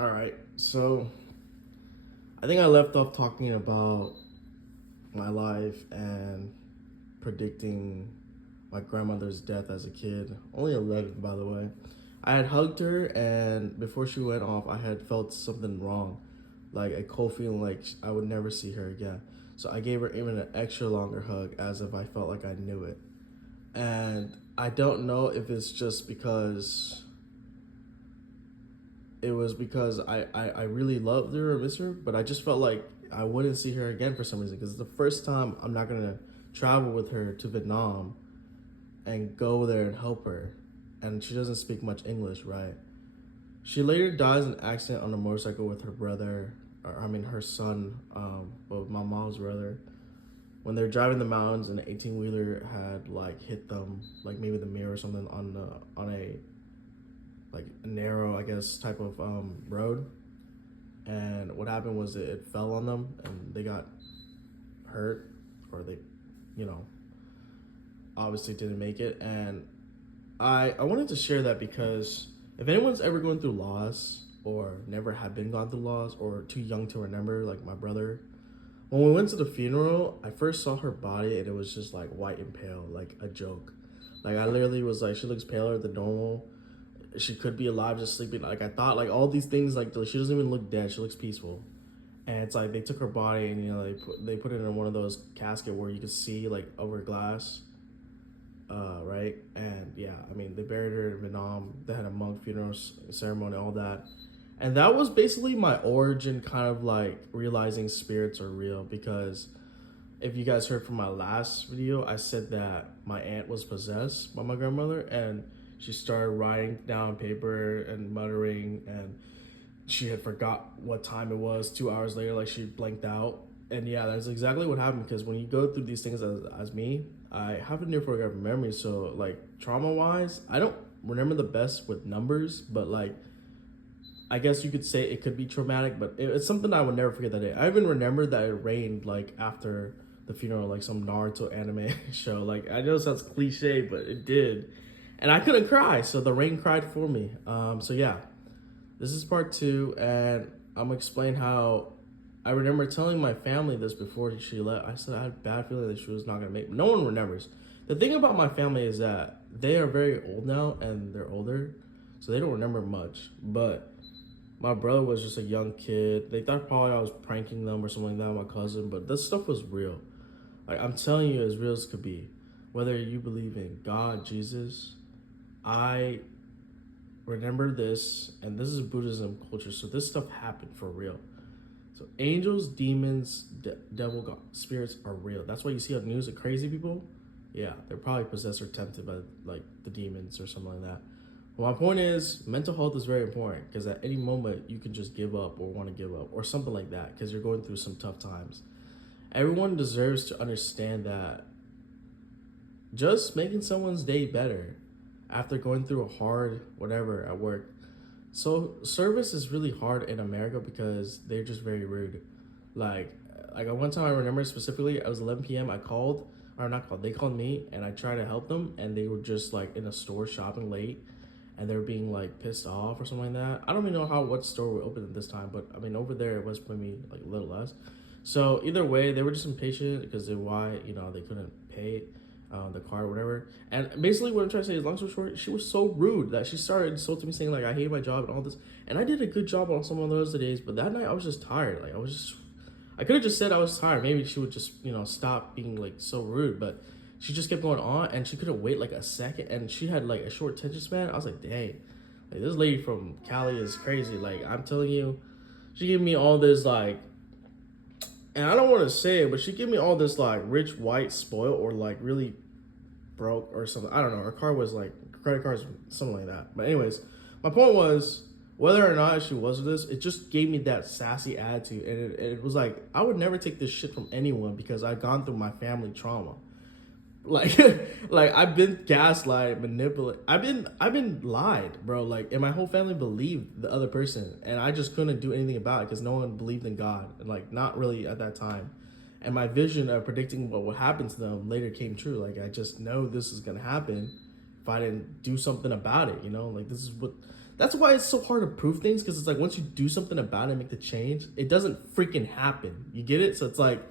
All right, so I think I left off talking about my life and predicting my grandmother's death as a kid. Only 11, by the way. I had hugged her, and before she went off, I had felt something wrong, like a cold feeling like I would never see her again. So I gave her even an extra longer hug as if I felt like I knew it. And I don't know if it's just because it was because I really loved her or miss her, but I just felt like I wouldn't see her again for some reason because it's the first time I'm not gonna travel with her to Vietnam and go there and help her, and she doesn't speak much English, right? She later dies in an accident on a motorcycle with her brother, or I mean her son, well my mom's brother. When they're driving the mountains, and an 18-wheeler had like hit them, like maybe the mirror or something on a like a narrow, I guess, type of road. And what happened was it fell on them and they got hurt, or they, you know, obviously didn't make it. And I wanted to share that because if anyone's ever going through loss or never had been gone through loss or too young to remember, like my brother, when we went to the funeral, I first saw her body and it was just like white and pale, like a joke. Like I literally was like, she looks paler than normal. She could be alive, just sleeping. Like I thought, like all these things, like she doesn't even look dead. She looks peaceful, and it's like they took her body and they put it in one of those casket where you could see like over glass, right? And yeah, I mean they buried her in Vietnam. They had a monk funeral ceremony, all that, and that was basically my origin, kind of like realizing spirits are real. Because if you guys heard from my last video, I said that my aunt was possessed by my grandmother, and she started writing down paper and muttering, and she had forgot what time it was. 2 hours later, like she blanked out. And yeah, that's exactly what happened. Because when you go through these things as me, I have a near photographic memory. So like trauma wise, I don't remember the best with numbers, but like I guess you could say it could be traumatic, but it's something I would never forget that day. I even remember that it rained like after the funeral, like some Naruto anime show. Like I know it sounds cliche, but it did, and I couldn't cry, so the rain cried for me. So yeah, this is part two, and I'm gonna explain how I remember telling my family this before she left. I said I had a bad feeling that she was not gonna make it. No one remembers. The thing about my family is that they are very old now, and they're older, so they don't remember much. But my brother was just a young kid. They thought probably I was pranking them or something like that, my cousin, but this stuff was real. Like I'm telling you, as real as could be. Whether you believe in God, Jesus, I remember this, and this is Buddhism culture, so this stuff happened for real. So angels, demons, devil, God, spirits are real. That's why you see on news of crazy people. Yeah, they're probably possessed or tempted by like the demons or something like that. Well, my point is, mental health is very important because at any moment you can just give up or want to give up or something like that because you're going through some tough times. Everyone deserves to understand that just making someone's day better after going through a hard whatever at work. So service is really hard in America because they're just very rude. Like like at one time I remember specifically, it was 11 p.m. I called, or not called, they called me and I tried to help them, and they were just like in a store shopping late, and they were being like pissed off or something like that. I don't even know what store we opened at this time, but I mean over there it was maybe like a little less. So either way, they were just impatient because they why they couldn't pay the car or whatever. And basically, what I'm trying to say is, long story short, she was so rude that she started insulting me, saying like I hate my job and all this. And I did a good job on some of those days, but that night I was just tired. Like I could have just said I was tired. Maybe she would just stop being like so rude, but she just kept going on, and she couldn't wait like a second, and she had like a short attention span. I was like, dang, like this lady from Cali is crazy. Like I'm telling you, she gave me all this like, and I don't want to say it, but she gave me all this like rich white spoil or like really broke or something. I don't know. Her car was like credit cards, something like that. But anyways, my point was, whether or not she was with this, it just gave me that sassy attitude, and it was like I would never take this shit from anyone because I've gone through my family trauma. Like like I've been gaslighted, manipulated. I've been lied, bro. Like, and my whole family believed the other person, and I just couldn't do anything about it because no one believed in God, and like not really at that time. And my vision of predicting what would happen to them later came true. Like I just know this is gonna happen if I didn't do something about it. Like that's why it's so hard to prove things, because it's like once you do something about it and make the change, it doesn't freaking happen. You get it? So it's like,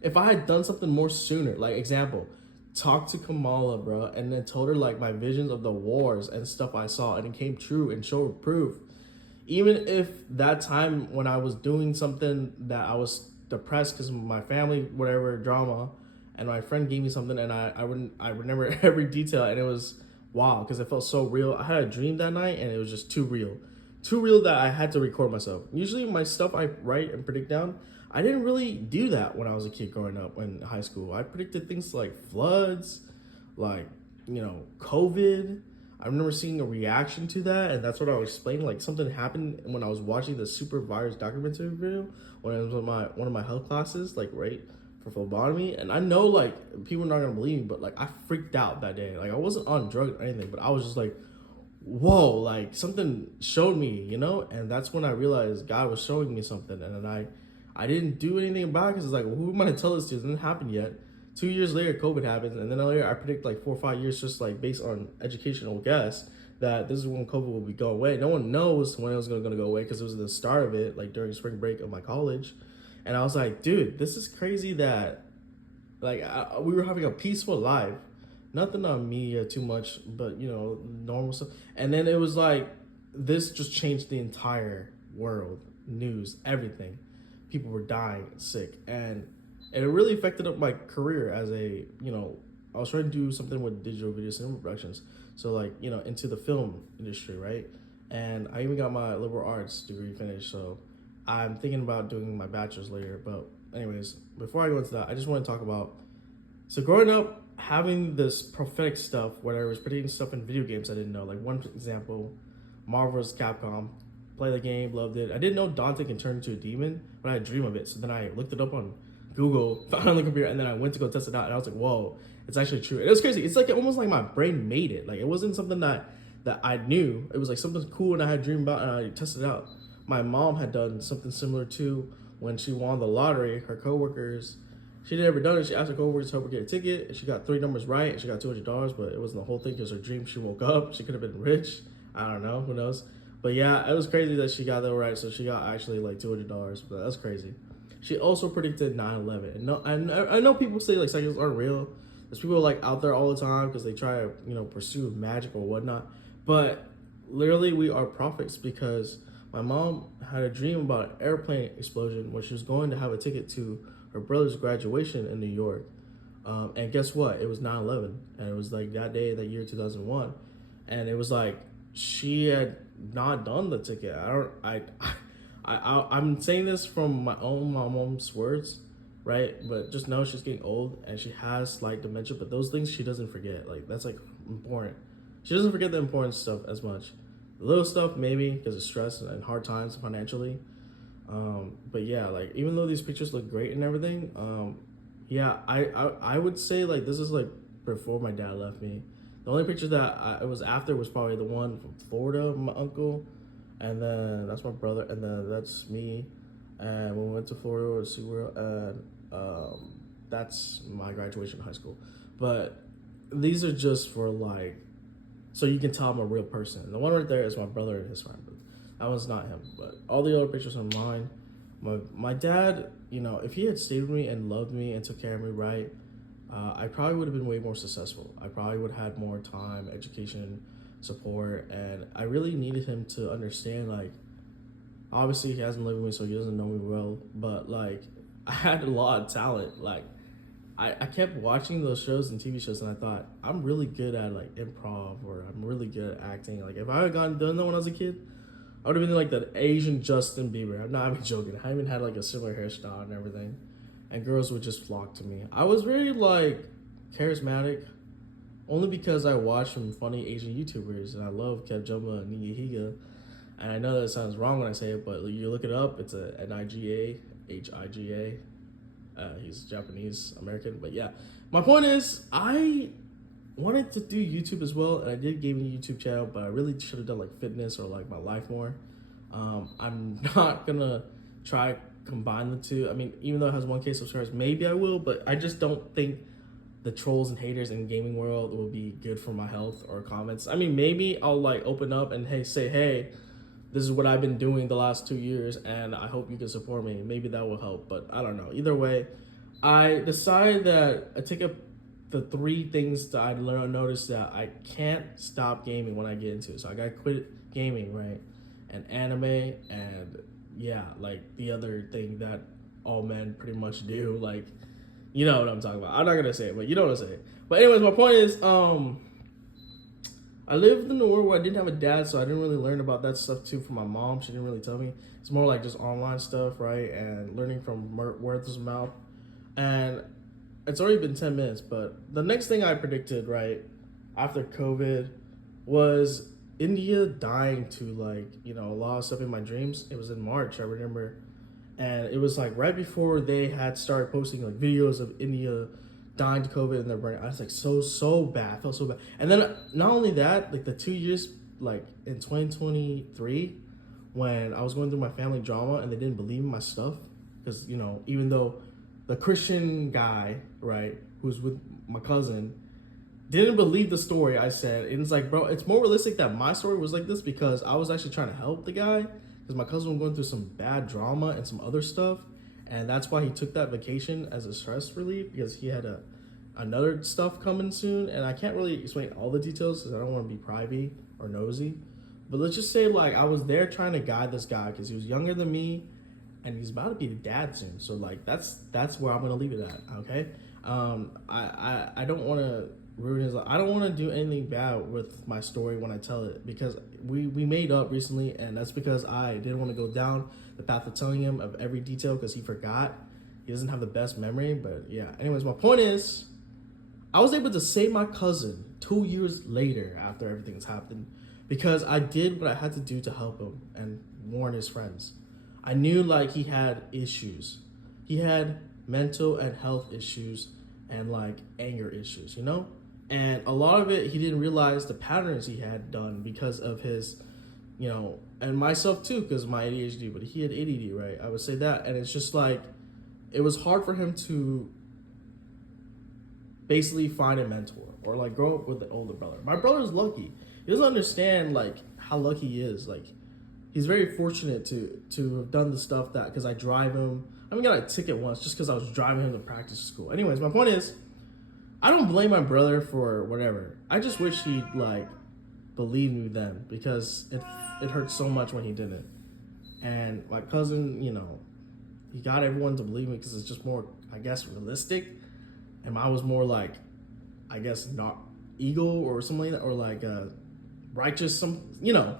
if I had done something more sooner, like example, talk to Kamala, bro, and then told her like my visions of the wars and stuff I saw, and it came true, and showed proof. Even if that time when I was doing something that I was depressed because my family, whatever drama, and my friend gave me something, and I remember every detail, and it was wow, because it felt so real. I had a dream that night, and it was just too real that I had to record myself. Usually, my stuff I write and predict down. I didn't really do that when I was a kid growing up in high school. I predicted things like floods, like COVID. I remember seeing a reaction to that, and that's what I was explaining. Like something happened when I was watching the super virus documentary video when it was one of my health classes, like right for phlebotomy. And I know like people are not gonna believe me, but like I freaked out that day. Like I wasn't on drugs or anything, but I was just like, whoa, like something showed me, and that's when I realized God was showing me something, and then I didn't do anything about it because it's like, well, who am I to tell this to? It didn't happen yet. 2 years later, COVID happens, and then later I predict like 4 or 5 years, just like based on educational guess, that this is when COVID will be go away. No one knows when it was gonna go away because it was the start of it, like during spring break of my college, and I was like, dude, this is crazy that like we were having a peaceful life, nothing on media too much, but normal stuff, and then it was like this just changed the entire world, news, everything. People were dying, sick, and it really affected up my career as I was trying to do something with digital video cinema productions, so like into the film industry, right? And I even got my liberal arts degree finished, so I'm thinking about doing my bachelor's later. But anyways, before I go into that, I just want to talk about, so growing up having this prophetic stuff where I was predicting stuff in video games I didn't know. Like one example, Marvel vs. Capcom. Play the game, loved it. I didn't know Dante can turn into a demon, but I had a dream of it. So then I looked it up on Google, found it on the computer, and then I went to go test it out. And I was like, whoa, it's actually true. It was crazy. It's like almost like my brain made it. Like it wasn't something that I knew. It was like something cool and I had a dream about, and I tested it out. My mom had done something similar too when she won the lottery. Her coworkers, she had never done it. She asked her coworkers to help her get a ticket, and she got 3 numbers right, and she got $200. But it wasn't the whole thing because her dream. She woke up. She could have been rich. I don't know. Who knows? But yeah, it was crazy that she got that right. So she got actually like $200, but that's crazy. She also predicted 9/11. And no, I know people say like psychics aren't real. There's people like out there all the time because they try to pursue magic or whatnot. But literally, we are prophets, because my mom had a dream about an airplane explosion when she was going to have a ticket to her brother's graduation in New York. And guess what? It was 9/11, and it was like that day, that year 2001, and it was like she had not done the ticket. I'm saying this from my mom's words, right? But just know she's getting old and she has slight dementia, but those things she doesn't forget. Like that's like important. She doesn't forget the important stuff as much. The little stuff maybe because of stress and hard times financially. But yeah, like even though these pictures look great and everything, yeah, I would say like this is like before my dad left me. The only picture that it was after was probably the one from Florida, my uncle, and then that's my brother, and then that's me. And when we went to Florida or SeaWorld, and that's my graduation in high school. But these are just for like, so you can tell I'm a real person. The one right there is my brother and his friend, but that one's not him. But all the other pictures are mine. My dad, if he had stayed with me and loved me and took care of me right, I probably would have been way more successful. I probably would have had more time, education, support, and I really needed him to understand, like, obviously he hasn't lived with me, so he doesn't know me well, but like, I had a lot of talent. Like, I kept watching those shows and TV shows, and I thought, I'm really good at like improv, or I'm really good at acting. Like, if I had done that when I was a kid, I would have been like the Asian Justin Bieber. I'm not even joking. I even had like a similar hairstyle and everything, and girls would just flock to me. I was very like charismatic, only because I watched some funny Asian YouTubers, and I love Kev Jumba and Niga. And I know that sounds wrong when I say it, but you look it up, it's a Niga, Higa. He's Japanese American, but yeah. My point is, I wanted to do YouTube as well, and I did gaming YouTube channel, but I really should have done like fitness or like my life more. I'm not gonna try combine the two. I mean, even though it has 1K subscribers, maybe I will, but I just don't think the trolls and haters in gaming world will be good for my health or comments. I mean, maybe I'll like open up and say, hey, this is what I've been doing the last 2 years, and I hope you can support me. Maybe that will help, but I don't know. Either way, I decided that I take up the three things that I noticed that I can't stop gaming when I get into it. So I gotta quit gaming, right? And anime, and yeah, like the other thing that all men pretty much do, like, you know what I'm talking about. I'm not gonna say it, but you know what I'm saying. But anyways, my point is, I lived in the world where I didn't have a dad, so I didn't really learn about that stuff too from my mom. She didn't really tell me. It's more like just online stuff, right? And learning from word of mouth. And it's already been 10 minutes, but the next thing I predicted, right, after COVID was India dying to, like, you know, a lot of stuff in my dreams. It was in March, I remember. And it was like right before they had started posting like videos of India dying to COVID in their brain. I was like so bad. I felt so bad. And then not only that, like the 2 years, like in 2023, when I was going through my family drama and they didn't believe in my stuff, because, you know, even though the Christian guy, right, who's with my cousin, didn't believe the story I said. And it's like, bro, it's more realistic that my story was like this because I was actually trying to help the guy because my cousin was going through some bad drama and some other stuff. And that's why he took that vacation as a stress relief, because he had another stuff coming soon. And I can't really explain all the details because I don't want to be privy or nosy. But let's just say, like, I was there trying to guide this guy because he was younger than me and he's about to be a dad soon. So, like, that's where I'm going to leave it at, okay? I don't want to ruin his life. I don't want to do anything bad with my story when I tell it, because we made up recently, and that's because I didn't want to go down the path of telling him of every detail because he forgot. He doesn't have the best memory, but yeah. Anyways, my point is, I was able to save my cousin 2 years later after everything's happened because I did what I had to do to help him and warn his friends. I knew, like, he had issues. He had mental and health issues and, like, anger issues, you know? And a lot of it, he didn't realize the patterns he had done because of his, you know, and myself too, because of my ADHD, but he had ADD, right? I would say that. And it's just like, it was hard for him to basically find a mentor or, like, grow up with an older brother. My brother's lucky. He doesn't understand, like, how lucky he is. Like, he's very fortunate to have done the stuff that, because I drive him. I mean, got a ticket once just because I was driving him to practice school. Anyways, my point is, I don't blame my brother for whatever. I just wish he'd, like, believe me then, because it hurt so much when he didn't. And my cousin, you know, he got everyone to believe me because it's just more, I guess, realistic. And I was more like, I guess, not ego or something like that, or like righteous, some, you know.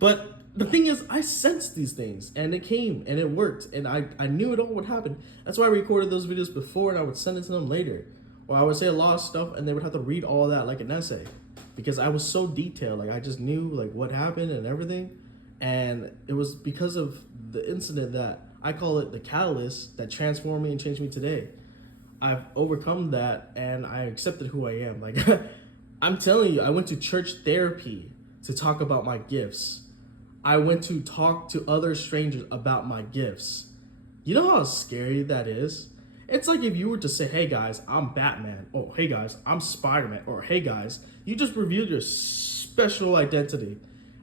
But the thing is, I sensed these things, and it came, and it worked, and I knew it all would happen. That's why I recorded those videos before, and I would send it to them later. Or I would say a lot of stuff, and they would have to read all that like an essay, because I was so detailed. Like, I just knew, like, what happened and everything. And it was because of the incident that I call it the catalyst that transformed me and changed me today. I've overcome that, and I accepted who I am. Like, I'm telling you, I went to church therapy to talk about my gifts. I went to talk to other strangers about my gifts. You know how scary that is? It's like if you were to say, hey guys, I'm Batman, or hey guys, I'm Spider-Man, or hey guys, you just revealed your special identity.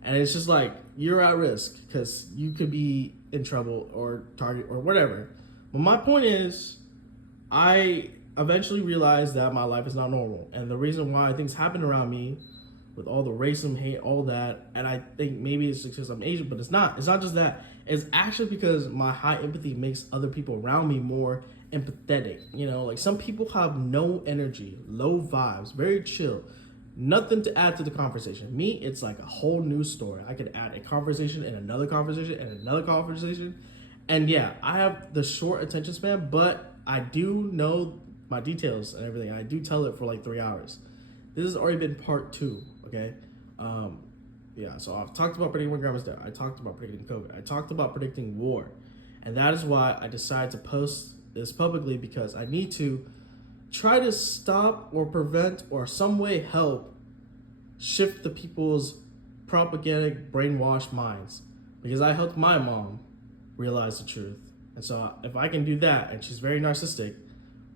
And it's just like, you're at risk because you could be in trouble or target or whatever. But my point is, I eventually realized that my life is not normal. And the reason why things happen around me, with all the racism, hate, all that, and I think maybe it's because I'm Asian, but it's not. It's not just that. It's actually because my high empathy makes other people around me more empathetic. You know, like, some people have no energy, low vibes, very chill, nothing to add to the conversation. Me, it's like a whole new story. I could add a conversation and another conversation and another conversation. And yeah, I have the short attention span, but I do know my details and everything. I do tell it for like 3 hours. This has already been part 2, okay? Yeah, so I've talked about predicting when grandma's dead. I talked about predicting COVID. I talked about predicting war. And that is why I decided to post this publicly, because I need to try to stop or prevent or some way help shift the people's propaganda brainwashed minds. Because I helped my mom realize the truth. And so if I can do that, and she's very narcissistic,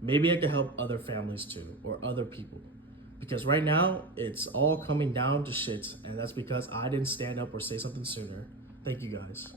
maybe I could help other families too, or other people. Because right now, it's all coming down to shit, and that's because I didn't stand up or say something sooner. Thank you guys.